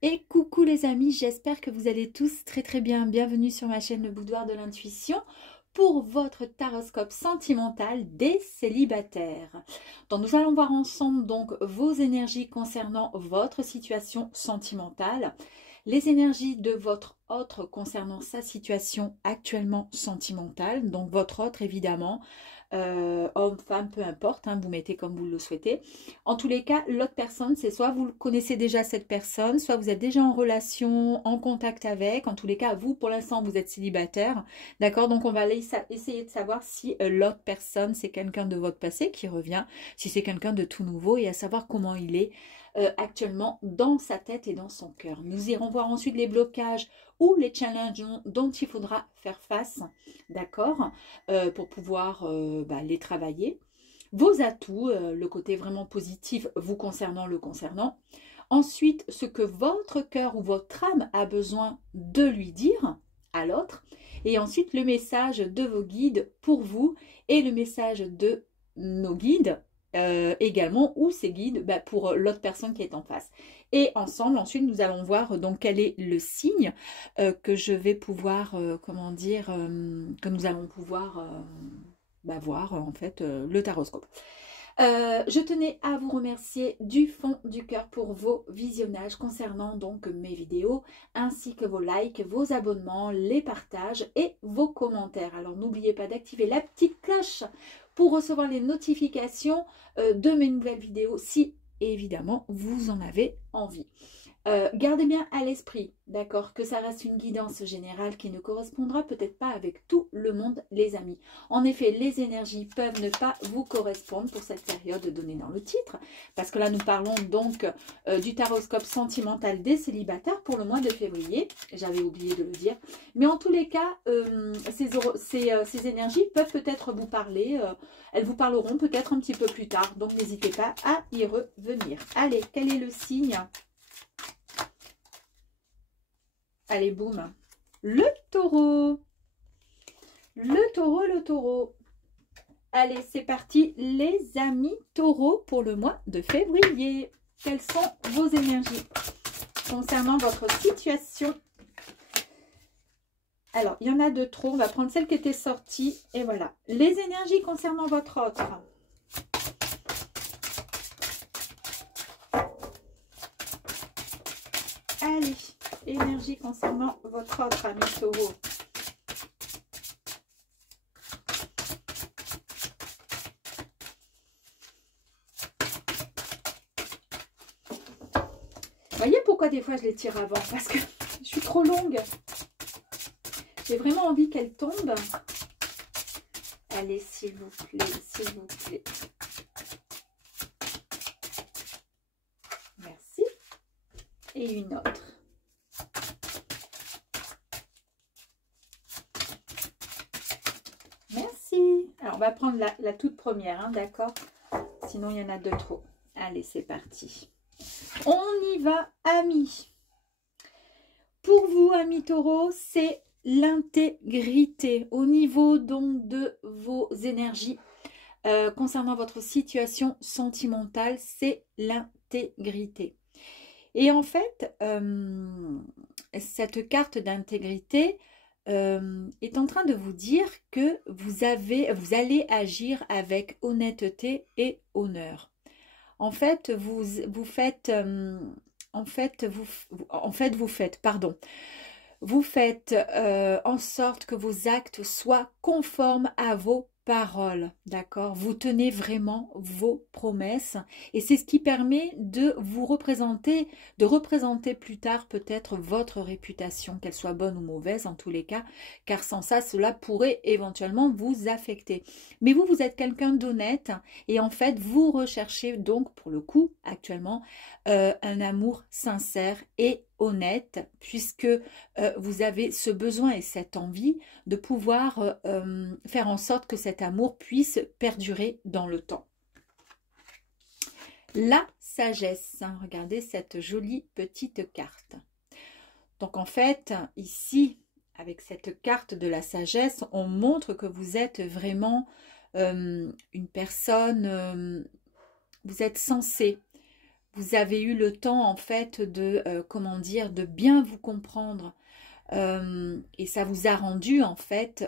Et coucou les amis, j'espère que vous allez tous très très bien. Bienvenue sur ma chaîne Le Boudoir de l'Intuition pour votre taroscope sentimental des célibataires. Donc nous allons voir ensemble donc vos énergies concernant votre situation sentimentale, les énergies de votre autre concernant sa situation actuellement sentimentale, donc votre autre évidemment, homme, femme, peu importe, hein, vous mettez comme vous le souhaitez. En tous les cas, l'autre personne, c'est soit vous connaissez déjà cette personne, soit vous êtes déjà en relation, en contact avec. En tous les cas, vous, pour l'instant, vous êtes célibataire. D'accord? Donc, on va essayer de savoir si l'autre personne, c'est quelqu'un de votre passé qui revient, si c'est quelqu'un de tout nouveau et à savoir comment il est actuellement dans sa tête et dans son cœur. Nous irons voir ensuite les blocages ou les challenges dont il faudra faire face, d'accord, pour pouvoir les travailler. Vos atouts, le côté vraiment positif vous concernant, le concernant. Ensuite, ce que votre cœur ou votre âme a besoin de lui dire à l'autre. Et ensuite, le message de vos guides pour vous et le message de nos guides également, ou ces guides pour l'autre personne qui est en face. Et ensemble, ensuite, nous allons voir donc quel est le signe que je vais pouvoir, que nous allons pouvoir voir en fait le taroscope. Je tenais à vous remercier du fond du cœur pour vos visionnages concernant donc mes vidéos, ainsi que vos likes, vos abonnements, les partages et vos commentaires. Alors n'oubliez pas d'activer la petite cloche pour recevoir les notifications de mes nouvelles vidéos si évidemment vous en avez envie. Gardez bien à l'esprit, d'accord, que ça reste une guidance générale qui ne correspondra peut-être pas avec tout le monde, les amis. En effet, les énergies peuvent ne pas vous correspondre pour cette période donnée dans le titre, parce que là, nous parlons donc du taroscope sentimental des célibataires pour le mois de février. J'avais oublié de le dire. Mais en tous les cas, ces énergies peuvent peut-être vous parler. Elles vous parleront peut-être un petit peu plus tard. Donc, n'hésitez pas à y revenir. Allez, quel est le signe ? Allez, boum. Le taureau. Le taureau, le taureau. Allez, c'est parti, les amis taureaux, pour le mois de février. Quelles sont vos énergies concernant votre situation? Alors, il y en a de trop. On va prendre celle qui était sortie. Et voilà. Les énergies concernant votre autre. Allez. Énergie concernant votre autre ami taureau. Voyez pourquoi des fois je les tire avant? Parce que je suis trop longue. J'ai vraiment envie qu'elle tombe. Allez, s'il vous plaît, s'il vous plaît. Merci. Et une autre. Alors, on va prendre la toute première, hein, d'accord? Sinon, il y en a de trop. Allez, c'est parti. On y va, amis. Pour vous, amis taureaux, c'est l'intégrité au niveau donc de vos énergies. Concernant votre situation sentimentale, c'est l'intégrité. Et en fait, cette carte d'intégrité est en train de vous dire que vous allez agir avec honnêteté et honneur. En fait, vous faites en sorte que vos actes soient conformes à vos paroles, d'accord? Vous tenez vraiment vos promesses et c'est ce qui permet de vous représenter, plus tard peut-être votre réputation, qu'elle soit bonne ou mauvaise en tous les cas, car sans ça, cela pourrait éventuellement vous affecter. Mais vous êtes quelqu'un d'honnête et en fait, vous recherchez donc pour le coup actuellement un amour sincère et honnête, puisque vous avez ce besoin et cette envie de pouvoir faire en sorte que cet amour puisse perdurer dans le temps. La sagesse, hein, regardez cette jolie petite carte. Donc en fait, ici, avec cette carte de la sagesse, on montre que vous êtes vraiment une personne, vous êtes sensé, vous avez eu le temps en fait de, comment dire, de bien vous comprendre. Et ça vous a rendu en fait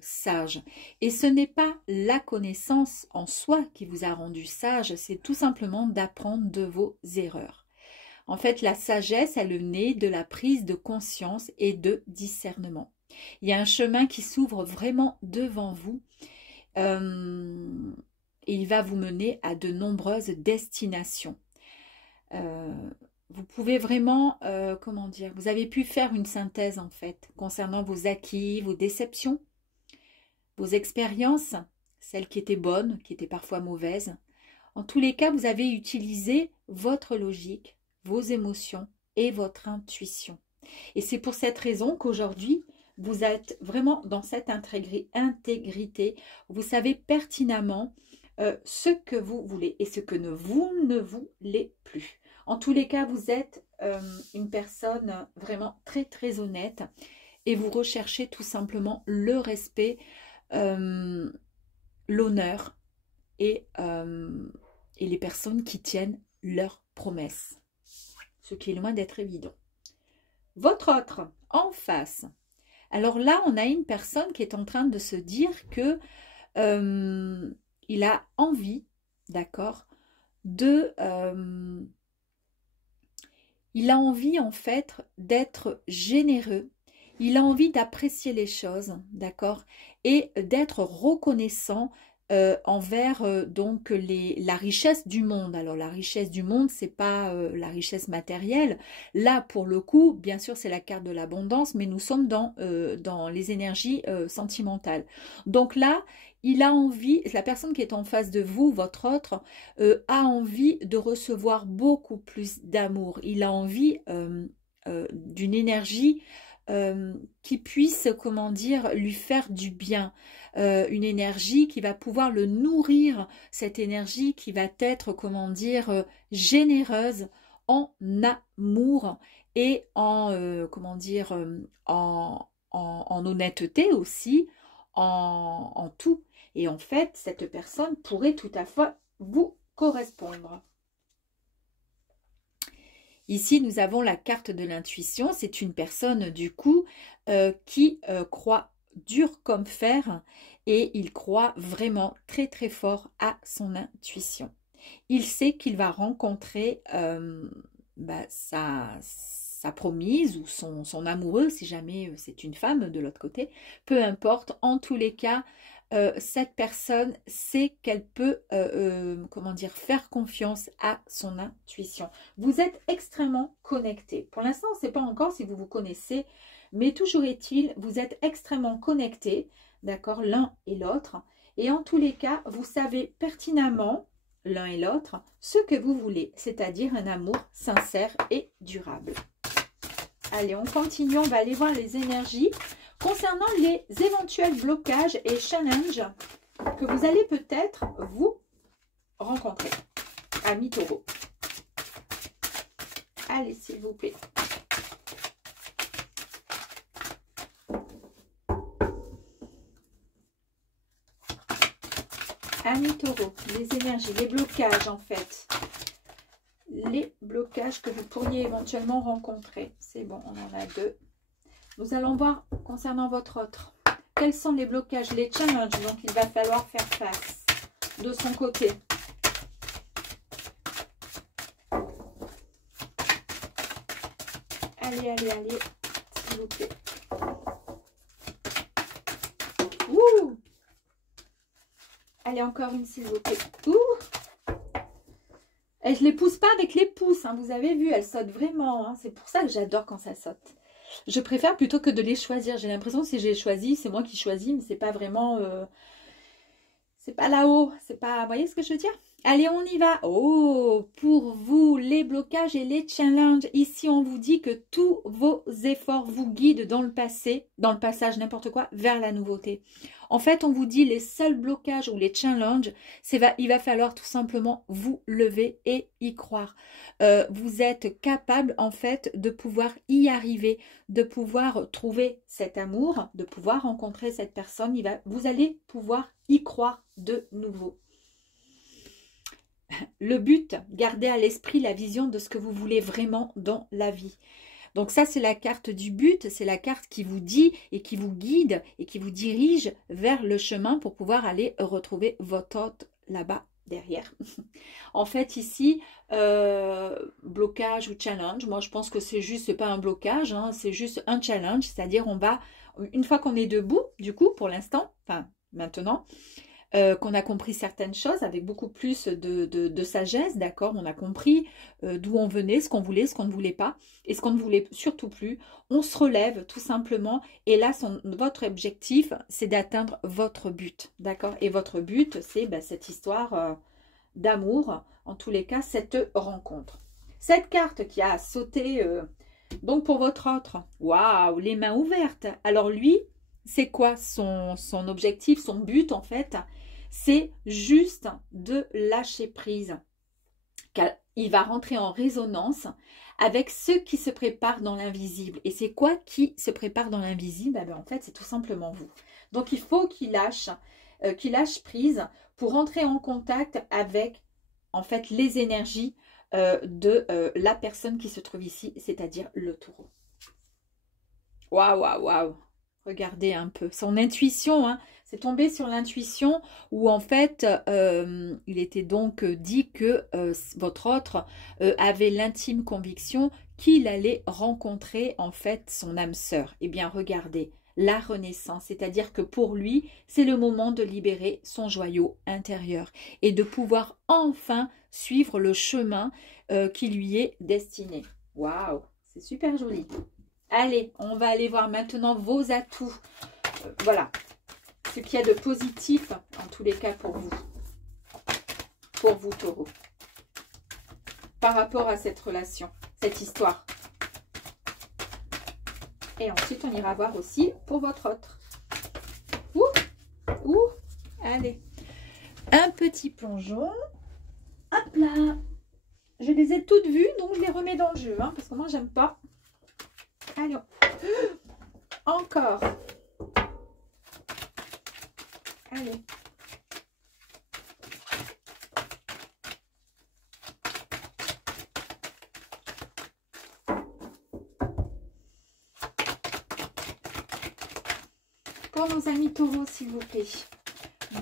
sage. Et ce n'est pas la connaissance en soi qui vous a rendu sage, c'est tout simplement d'apprendre de vos erreurs. En fait, la sagesse, elle est née de la prise de conscience et de discernement. Il y a un chemin qui s'ouvre vraiment devant vous et il va vous mener à de nombreuses destinations. Vous pouvez vraiment, comment dire, vous avez pu faire une synthèse en fait, concernant vos acquis, vos déceptions, vos expériences, celles qui étaient bonnes, qui étaient parfois mauvaises. En tous les cas, vous avez utilisé votre logique, vos émotions et votre intuition. Et c'est pour cette raison qu'aujourd'hui, vous êtes vraiment dans cette intégrité. Vous savez pertinemment ce que vous voulez et ce que vous ne voulez plus. En tous les cas, vous êtes une personne vraiment très très honnête et vous recherchez tout simplement le respect, l'honneur et les personnes qui tiennent leurs promesses. Ce qui est loin d'être évident. Votre autre en face. Alors là, on a une personne qui est en train de se dire que il a envie, d'accord, de... il a envie en fait d'être généreux, il a envie d'apprécier les choses, d'accord, et d'être reconnaissant envers donc la richesse du monde. Alors la richesse du monde, c'est pas la richesse matérielle. Là, pour le coup, bien sûr, c'est la carte de l'abondance, mais nous sommes dans les énergies sentimentales. Donc là, il a envie, la personne qui est en face de vous, votre autre, a envie de recevoir beaucoup plus d'amour. Il a envie d'une énergie qui puisse, comment dire, lui faire du bien. Une énergie qui va pouvoir le nourrir, cette énergie qui va être, comment dire, généreuse en amour et en, comment dire, en honnêteté aussi, en tout. Et en fait, cette personne pourrait tout à fait vous correspondre. Ici, nous avons la carte de l'intuition. C'est une personne, du coup, qui croit dur comme fer et il croit vraiment très très fort à son intuition. Il sait qu'il va rencontrer sa promise ou son amoureux, si jamais c'est une femme de l'autre côté, peu importe, en tous les cas, cette personne sait qu'elle peut comment dire, faire confiance à son intuition. Vous êtes extrêmement connectés. Pour l'instant, on ne sait pas encore si vous vous connaissez, mais toujours est-il, vous êtes extrêmement connectés, d'accord, l'un et l'autre. Et en tous les cas, vous savez pertinemment, l'un et l'autre, ce que vous voulez, c'est-à-dire un amour sincère et durable. Allez, on continue, on va aller voir les énergies concernant les éventuels blocages et challenges que vous allez peut-être vous rencontrer. Amis taureaux. Allez, s'il vous plaît. Amis taureaux, les énergies, les blocages en fait. Les blocages que vous pourriez éventuellement rencontrer. C'est bon, on en a deux. Nous allons voir concernant votre autre. Quels sont les blocages, les challenges dont il va falloir faire face de son côté. Allez, allez, allez, s'il vous plaît. Ouh! Allez, encore une, s'il vous plaît. Ouh! Et je ne les pousse pas avec les pouces, hein, vous avez vu, elles sautent vraiment. Hein. C'est pour ça que j'adore quand ça saute. Je préfère plutôt que de les choisir. J'ai l'impression que si je les choisis, c'est moi qui choisis, mais c'est pas vraiment... c'est pas là-haut, c'est pas... Vous voyez ce que je veux dire? Allez, on y va. Oh, pour vous, les blocages et les challenges. Ici, on vous dit que tous vos efforts vous guident dans le passé, dans le passage, n'importe quoi, vers la nouveauté. En fait, on vous dit les seuls blocages ou les challenges, il va falloir tout simplement vous lever et y croire. Vous êtes capable, en fait, de pouvoir y arriver, de pouvoir trouver cet amour, de pouvoir rencontrer cette personne. Vous allez pouvoir y croire de nouveau. le but, gardez à l'esprit la vision de ce que vous voulez vraiment dans la vie. Donc ça, c'est la carte du but, c'est la carte qui vous dit et qui vous guide et qui vous dirige vers le chemin pour pouvoir aller retrouver votre hôte là-bas derrière. En fait, ici, blocage ou challenge, moi je pense que c'est juste, c'est pas un blocage, hein, c'est juste un challenge, c'est-à-dire on va, une fois qu'on est debout, du coup, pour l'instant, enfin maintenant, qu'on a compris certaines choses avec beaucoup plus de sagesse, d'accord? On a compris d'où on venait, ce qu'on voulait, ce qu'on ne voulait pas, et ce qu'on ne voulait surtout plus. On se relève tout simplement, et là, votre objectif, c'est d'atteindre votre but, d'accord? Et votre but, c'est cette histoire d'amour, en tous les cas, cette rencontre. Cette carte qui a sauté, donc pour votre autre, waouh, les mains ouvertes. Alors lui, c'est quoi son objectif, son but en fait? C'est juste de lâcher prise. Car il va rentrer en résonance avec ce qui se prépare dans l'invisible. Et c'est quoi qui se prépare dans l'invisible? En fait, c'est tout simplement vous. Donc, il faut qu'il lâche prise pour rentrer en contact avec, en fait, les énergies de la personne qui se trouve ici, c'est-à-dire le taureau. Waouh, waouh, waouh! Regardez un peu. Son intuition, hein, c'est tombé sur l'intuition où en fait, il était donc dit que votre autre avait l'intime conviction qu'il allait rencontrer en fait son âme sœur. Eh bien, regardez, la renaissance, c'est-à-dire que pour lui, c'est le moment de libérer son joyau intérieur et de pouvoir enfin suivre le chemin qui lui est destiné. Waouh, c'est super joli. Allez, on va aller voir maintenant vos atouts. Voilà, ce qu'il y a de positif, en tous les cas pour vous taureaux, par rapport à cette relation, cette histoire. Et ensuite, on ira voir aussi pour votre autre. Allez, un petit plongeon. Hop là. Je les ai toutes vues, donc je les remets dans le jeu, hein, parce que moi, j'aime pas. Allez, encore. Allez. Pour nos amis taureaux, s'il vous plaît.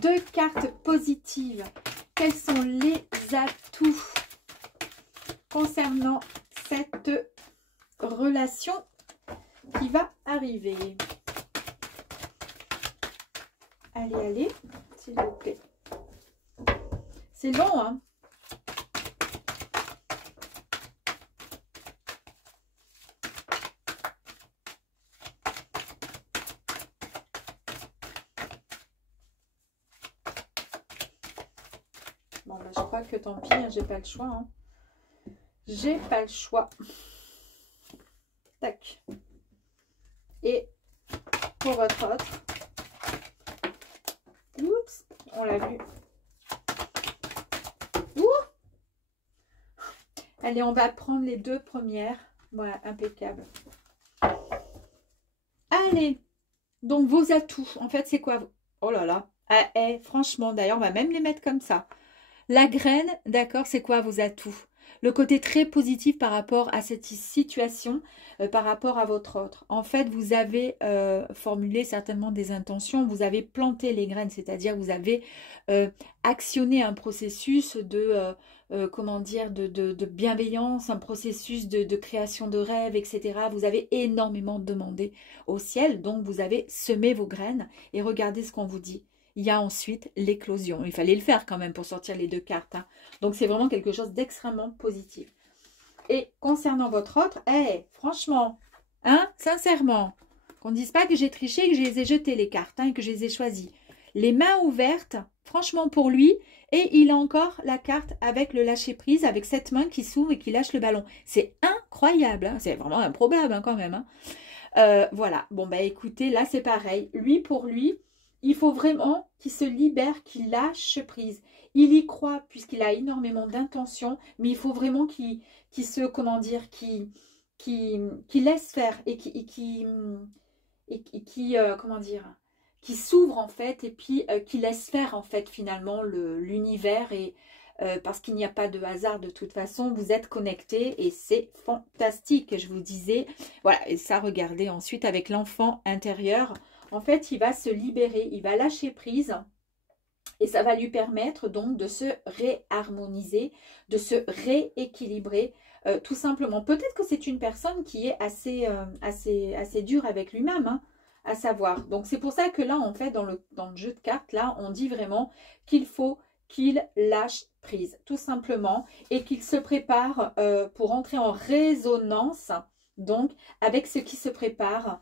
2 cartes positives. Quels sont les atouts concernant cette relation qui va arriver? Allez, allez, s'il vous plaît. C'est long, hein? Bon, bah, je crois que tant pis, hein, j'ai pas le choix. Hein. J'ai pas le choix. Tac. Et pour votre autre. Oups, on l'a vu. Ouh. Allez, on va prendre les 2 premières. Voilà, impeccable. Allez, donc vos atouts. En fait, c'est quoi? Oh là là. Ah, franchement, d'ailleurs, on va même les mettre comme ça. La graine, d'accord, c'est quoi vos atouts? Le côté très positif par rapport à cette situation, par rapport à votre autre. En fait, vous avez formulé certainement des intentions, vous avez planté les graines, c'est-à-dire vous avez actionné un processus de, comment dire, de bienveillance, un processus de création de rêves, etc. Vous avez énormément demandé au ciel, donc vous avez semé vos graines et regardez ce qu'on vous dit. Il y a ensuite l'éclosion. Il fallait le faire quand même pour sortir les 2 cartes. Hein. Donc, c'est vraiment quelque chose d'extrêmement positif. Et concernant votre autre, franchement, hein, sincèrement, qu'on ne dise pas que j'ai triché et que je les ai jetées les cartes, hein, et que je les ai choisies. Les mains ouvertes, franchement pour lui, et il a encore la carte avec le lâcher-prise, avec cette main qui s'ouvre et qui lâche le ballon. C'est incroyable, hein, c'est vraiment improbable hein, quand même. Hein. Voilà, bon bah écoutez, là c'est pareil. Lui, pour lui, il faut vraiment qu'il se libère, qu'il lâche prise. Il y croit puisqu'il a énormément d'intentions, mais il faut vraiment qu'il se, comment dire, qu'il laisse faire et qui comment dire, qui s'ouvre en fait et puis qui laisse faire en fait finalement l'univers et parce qu'il n'y a pas de hasard de toute façon, vous êtes connectés et c'est fantastique, je vous disais. Voilà, et ça, regardez, ensuite avec l'enfant intérieur, en fait, il va se libérer, il va lâcher prise et ça va lui permettre donc de se réharmoniser, de se rééquilibrer, tout simplement. Peut-être que c'est une personne qui est assez dure avec lui-même, hein, à savoir. Donc, c'est pour ça que là, en fait, dans le jeu de cartes, là, on dit vraiment qu'il faut qu'il lâche prise, tout simplement, et qu'il se prépare pour entrer en résonance, donc, avec ce qui se prépare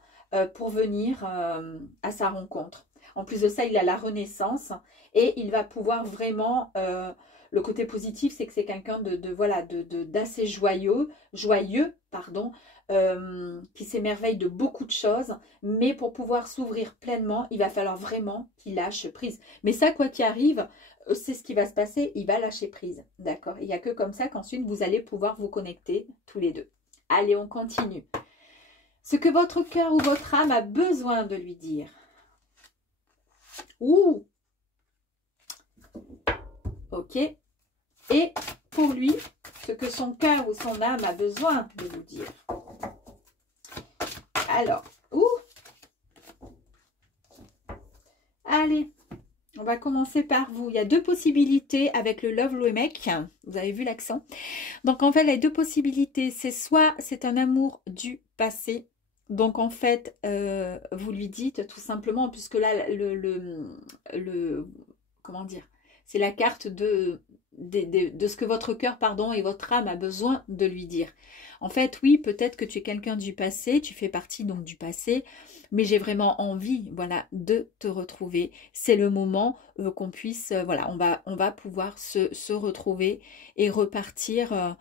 pour venir à sa rencontre. En plus de ça, il a la renaissance et il va pouvoir vraiment... le côté positif, c'est que c'est quelqu'un d'assez joyeux, pardon, qui s'émerveille de beaucoup de choses, mais pour pouvoir s'ouvrir pleinement, il va falloir vraiment qu'il lâche prise. Mais ça, quoi qu'il arrive, c'est ce qui va se passer, il va lâcher prise, d'accord? Il n'y a que comme ça qu'ensuite vous allez pouvoir vous connecter tous les deux. Allez, on continue. Ce que votre cœur ou votre âme a besoin de lui dire. Ouh! Ok. Et pour lui, ce que son cœur ou son âme a besoin de vous dire. Alors, allez, on va commencer par vous. Il y a deux possibilités avec le Love Remake. Vous avez vu l'accent? Donc, en fait, les deux possibilités, c'est soit c'est un amour du passé. Donc, en fait, vous lui dites tout simplement, puisque là, comment dire? C'est la carte de ce que votre cœur, pardon, et votre âme a besoin de lui dire. En fait, oui, peut-être que tu es quelqu'un du passé, tu fais partie donc du passé, mais j'ai vraiment envie, voilà, de te retrouver. C'est le moment qu'on puisse, voilà, on va pouvoir se retrouver et repartir,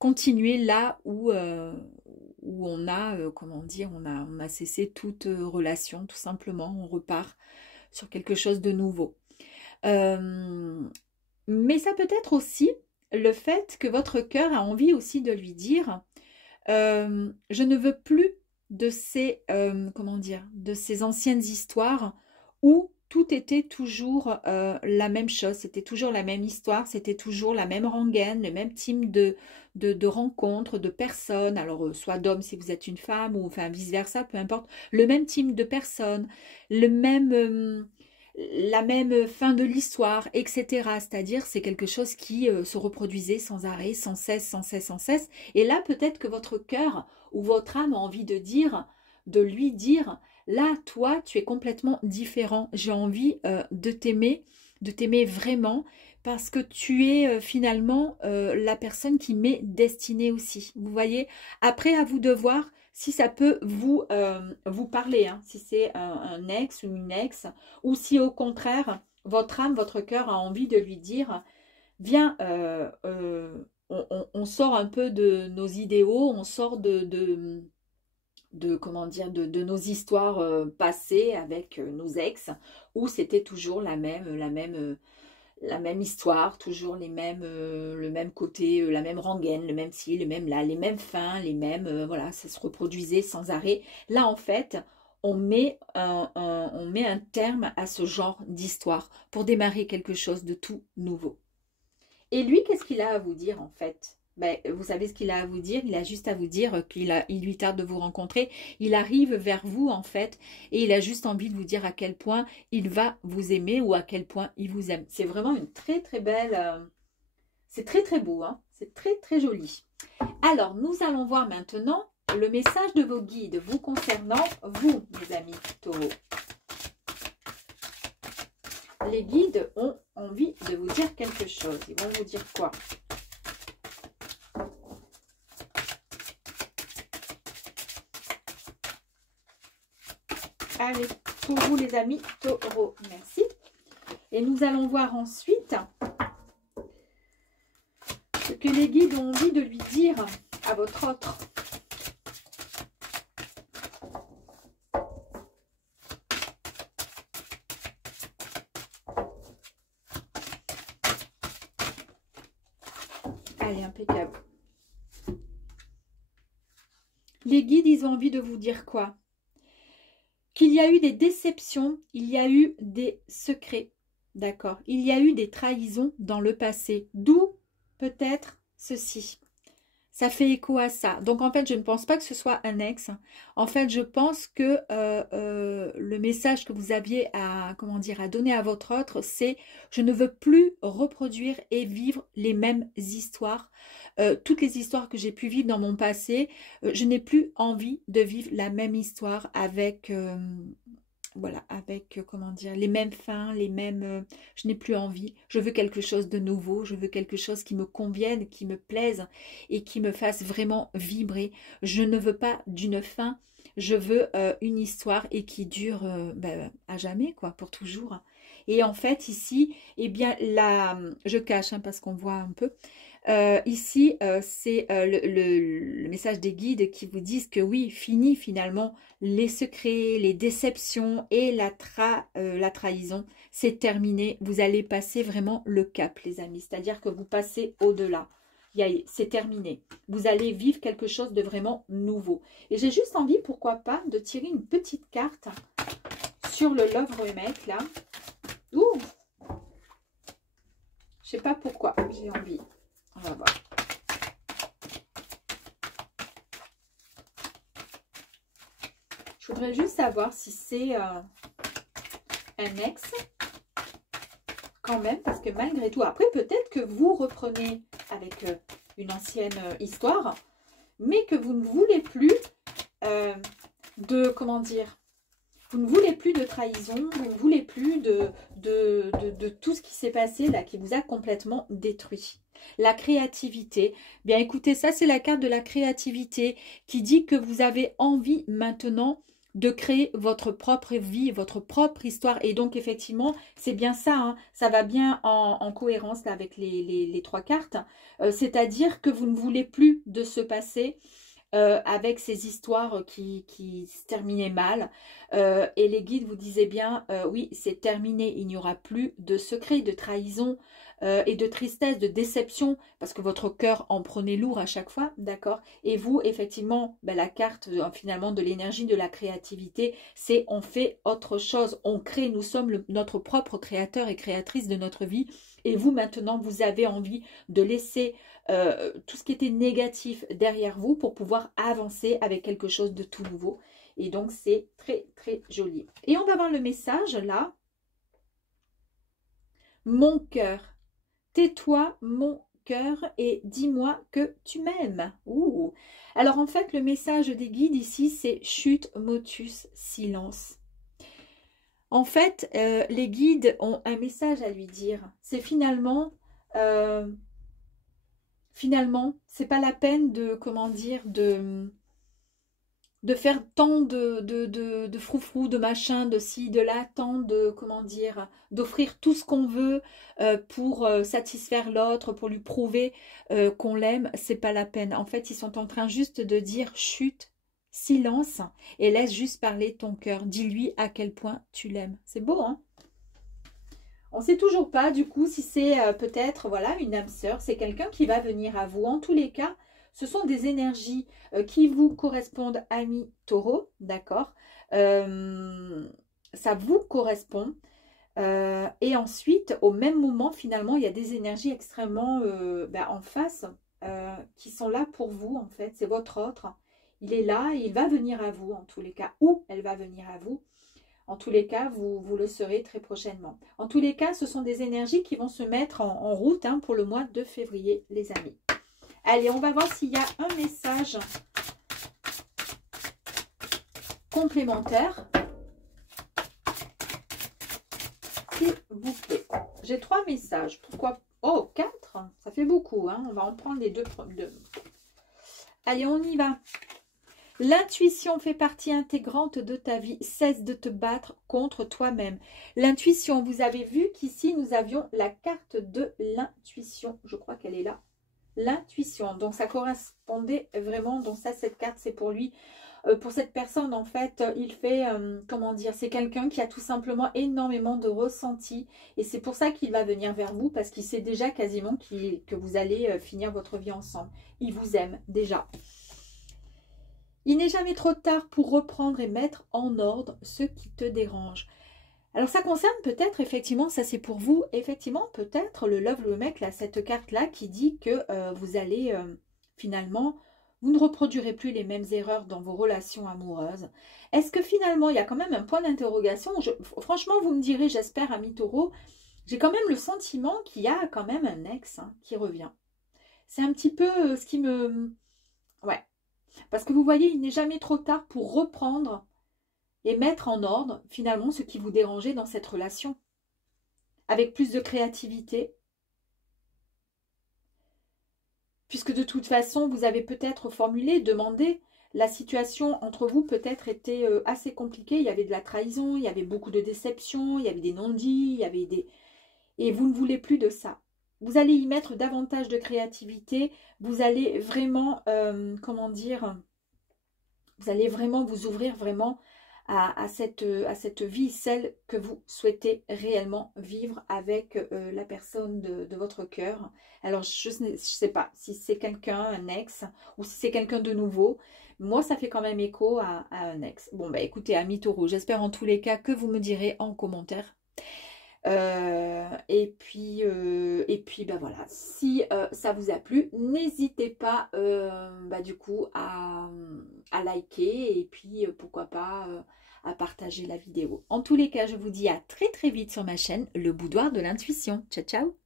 continuer là où on a, comment dire, on a cessé toute relation, tout simplement. On repart sur quelque chose de nouveau. Mais ça peut être aussi le fait que votre cœur a envie aussi de lui dire je ne veux plus de ces, comment dire, de ces anciennes histoires où tout était toujours la même chose, c'était toujours la même histoire, c'était toujours la même rengaine, le même type de rencontres, de personnes, alors soit d'hommes si vous êtes une femme, ou enfin vice-versa, peu importe, le même type de personnes, le même... la même fin de l'histoire, etc. C'est-à-dire, c'est quelque chose qui se reproduisait sans arrêt, sans cesse, sans cesse, sans cesse. Et là, peut-être que votre cœur ou votre âme a envie de lui dire, là, toi, tu es complètement différent. J'ai envie de t'aimer vraiment, parce que tu es finalement la personne qui m'est destinée aussi. Vous voyez, après, à vous de voir si ça peut vous parler, hein, si c'est un ex ou une ex, ou si au contraire, votre âme, votre cœur a envie de lui dire, viens, on sort un peu de nos idéaux, on sort comment dire, de nos histoires passées avec nos ex, où c'était toujours la même histoire, toujours les mêmes, le même côté, la même rengaine, le même ci, le même là, les mêmes fins, les mêmes, voilà, ça se reproduisait sans arrêt. Là, en fait, on met un terme à ce genre d'histoire pour démarrer quelque chose de tout nouveau. Et lui, qu'est-ce qu'il a à vous dire, en fait? Ben, vous savez ce qu'il a à vous dire, il a juste à vous dire il lui tarde de vous rencontrer, il arrive vers vous en fait, et il a juste envie de vous dire à quel point il va vous aimer ou à quel point il vous aime. C'est vraiment une très très belle, c'est très très beau, hein, c'est très très joli. Alors, nous allons voir maintenant le message de vos guides vous concernant, vous, mes amis taureaux. Les guides ont envie de vous dire quelque chose, ils vont vous dire quoi? Allez, pour vous les amis taureaux, merci. Et nous allons voir ensuite ce que les guides ont envie de lui dire à votre autre. Allez, impeccable. Les guides, ils ont envie de vous dire quoi? Qu'il y a eu des déceptions, il y a eu des secrets, D'accord. Il y a eu des trahisons dans le passé, d'où peut-être ceci. Ça fait écho à ça. Donc, en fait, je ne pense pas que ce soit un ex. En fait, je pense que le message que vous aviez à, comment dire, à donner à votre autre, c'est je ne veux plus reproduire et vivre les mêmes histoires. Toutes les histoires que j'ai pu vivre dans mon passé, je n'ai plus envie de vivre la même histoire avec... voilà, avec, comment dire, les mêmes fins, les mêmes... je n'ai plus envie. Je veux quelque chose de nouveau. Je veux quelque chose qui me convienne, qui me plaise et qui me fasse vraiment vibrer. Je ne veux pas d'une fin. Je veux une histoire et qui dure ben, à jamais, quoi, pour toujours. Et en fait, ici, eh bien, là, je cache, hein, parce qu'on voit un peu. Ici, c'est le message des guides qui vous disent que oui, fini finalement les secrets, les déceptions et la trahison. C'est terminé. Vous allez passer vraiment le cap, les amis. C'est-à-dire que vous passez au-delà. C'est terminé. Vous allez vivre quelque chose de vraiment nouveau. Et j'ai juste envie, pourquoi pas, de tirer une petite carte sur le Love Remake, là. Ouh! Je sais pas pourquoi j'ai envie. On va voir. Je voudrais juste savoir si c'est un ex, quand même, parce que malgré tout, après peut-être que vous reprenez avec une ancienne histoire, mais que vous ne voulez plus de, comment dire, vous ne voulez plus de trahison, vous ne voulez plus de tout ce qui s'est passé là, qui vous a complètement détruit. La créativité. Bien écoutez, ça c'est la carte de la créativité qui dit que vous avez envie maintenant de créer votre propre vie, votre propre histoire. Et donc effectivement, c'est bien ça, hein, ça va bien en cohérence là, avec les trois cartes. C'est-à-dire que vous ne voulez plus de ce passé. Avec ces histoires qui se terminaient mal. Et les guides vous disaient bien, oui, c'est terminé, il n'y aura plus de secrets, de trahison et de tristesse, de déception, parce que votre cœur en prenait lourd à chaque fois, d'accord? Et vous, effectivement, ben, la carte finalement de l'énergie, de la créativité, c'est on fait autre chose, on crée, nous sommes notre propre créateur et créatrice de notre vie. Et vous, maintenant, vous avez envie de laisser tout ce qui était négatif derrière vous pour pouvoir avancer avec quelque chose de tout nouveau. Et donc, c'est très, très joli. Et on va voir le message là. Mon cœur, tais-toi, mon cœur, et dis-moi que tu m'aimes. Ouh. Alors, en fait, le message des guides ici, c'est chute, motus, silence. En fait, les guides ont un message à lui dire. C'est finalement... finalement, c'est pas la peine de, comment dire, de faire tant de froufrou, de machin, de ci, de là, tant de, comment dire, d'offrir tout ce qu'on veut pour satisfaire l'autre, pour lui prouver qu'on l'aime, c'est pas la peine. En fait, ils sont en train juste de dire chut, silence, et laisse juste parler ton cœur. Dis-lui à quel point tu l'aimes. C'est beau, hein? On ne sait toujours pas du coup si c'est peut-être voilà, une âme sœur, c'est quelqu'un qui va venir à vous. En tous les cas, ce sont des énergies qui vous correspondent, amis taureaux, d'accord? Ça vous correspond. Et ensuite, au même moment, finalement, il y a des énergies extrêmement en face qui sont là pour vous, en fait. C'est votre autre. Il est là et il va venir à vous, en tous les cas. Ou elle va venir à vous. En tous les cas, vous le serez très prochainement. En tous les cas, ce sont des énergies qui vont se mettre en route pour le mois de février, les amis. Allez, on va voir s'il y a un message complémentaire. S'il vous plaît. J'ai 3 messages. Pourquoi? Oh, 4. Ça fait beaucoup. Hein. On va en prendre les deux. Allez, on y va. L'intuition fait partie intégrante de ta vie. Cesse de te battre contre toi-même. L'intuition, vous avez vu qu'ici, nous avions la carte de l'intuition. Je crois qu'elle est là. L'intuition. Donc, ça correspondait vraiment. Donc, ça, cette carte, c'est pour lui. Pour cette personne, en fait, il fait, comment dire, c'est quelqu'un qui a tout simplement énormément de ressenti. Et c'est pour ça qu'il va venir vers vous, parce qu'il sait déjà quasiment que vous allez finir votre vie ensemble. Il vous aime déjà. Il n'est jamais trop tard pour reprendre et mettre en ordre ce qui te dérange. Alors ça concerne peut-être, effectivement, ça c'est pour vous, effectivement, peut-être le love, le mec, là, cette carte-là qui dit que vous allez finalement, vous ne reproduirez plus les mêmes erreurs dans vos relations amoureuses. Est-ce que finalement, il y a quand même un point d'interrogation? Franchement, vous me direz, j'espère, ami Taureau, j'ai quand même le sentiment qu'il y a quand même un ex hein, qui revient. C'est un petit peu ce qui me... Ouais, parce que vous voyez, il n'est jamais trop tard pour reprendre et mettre en ordre finalement ce qui vous dérangeait dans cette relation. Avec plus de créativité. Puisque de toute façon, vous avez peut-être formulé, demandé, la situation entre vous peut-être était assez compliquée. Il y avait de la trahison, il y avait beaucoup de déceptions, il y avait des non-dits, il y avait des... Et vous ne voulez plus de ça. Vous allez y mettre davantage de créativité. Vous allez vraiment, comment dire, vous allez vraiment vous ouvrir vraiment à cette vie, celle que vous souhaitez réellement vivre avec la personne de votre cœur. Alors, je ne sais pas si c'est quelqu'un, un ex, ou si c'est quelqu'un de nouveau. Moi, ça fait quand même écho à un ex. Bon, bah écoutez, amis taureaux, j'espère en tous les cas que vous me direz en commentaire. Et puis ben voilà, si ça vous a plu, n'hésitez pas du coup à liker et puis pourquoi pas à partager la vidéo. En tous les cas, je vous dis à très très vite sur ma chaîne Le Boudoir de l'Intuition. Ciao ciao.